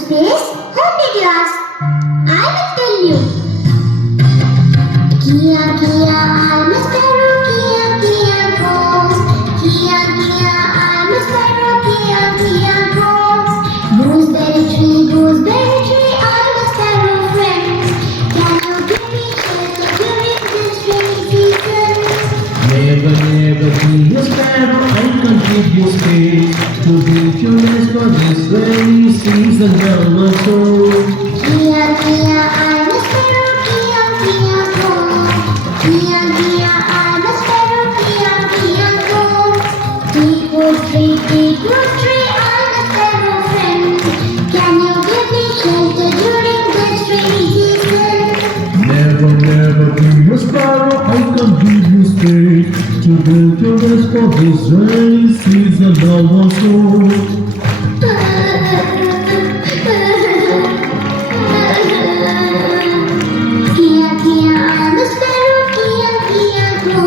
space? How did you ask? I will tell you. Kia, Kia, I'm a sparrow. Kia, Kia, go. Kia, Kia, I'm a sparrow. Kia, Kia, go. Gooseberry tree, I'm a sparrow friend. Can you give me shelter during this rainy season? Never, never be a sparrow, I can give you space to build your nest for this rainy season now also. Kia, Kia, I'm a sparrow. Kia, Kia, go. Kia, Kia, I'm a sparrow. Kia, Kia, go. Teakwood tree, I'm a sparrow friend. Can you give me shelter during this rainy season? Never, never be a sparrow, I can give you space to build your nest for this rainy season now also. Kia, Kia, I'm a sparrow. Kia, Kia, go.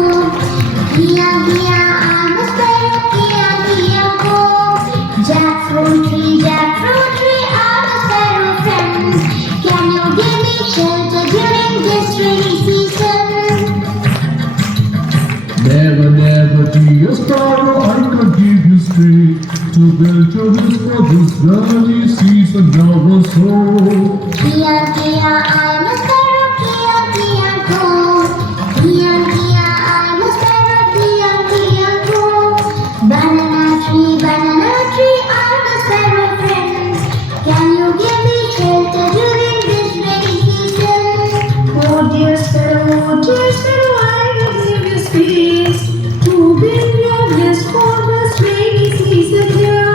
Kia, Kia, I'm a sparrow. Kia, Kia, go. Jackfruit tree, I'm a sparrow friend. Can you give me shelter during this rainy season? Never, never be a sparrow, I can give you space to build your nest for this rainy season now also. Kia, Kia, I'm a sparrow. Kia, Kia, go. Kia, Kia, I'm a sparrow. Kia, Kia, go. Banana tree, I'm a sparrow friend. Can you give me shelter during this rainy season? Oh dear sparrow, I will give you space to build your nest for this rainy season here.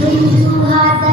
Wind too hard, the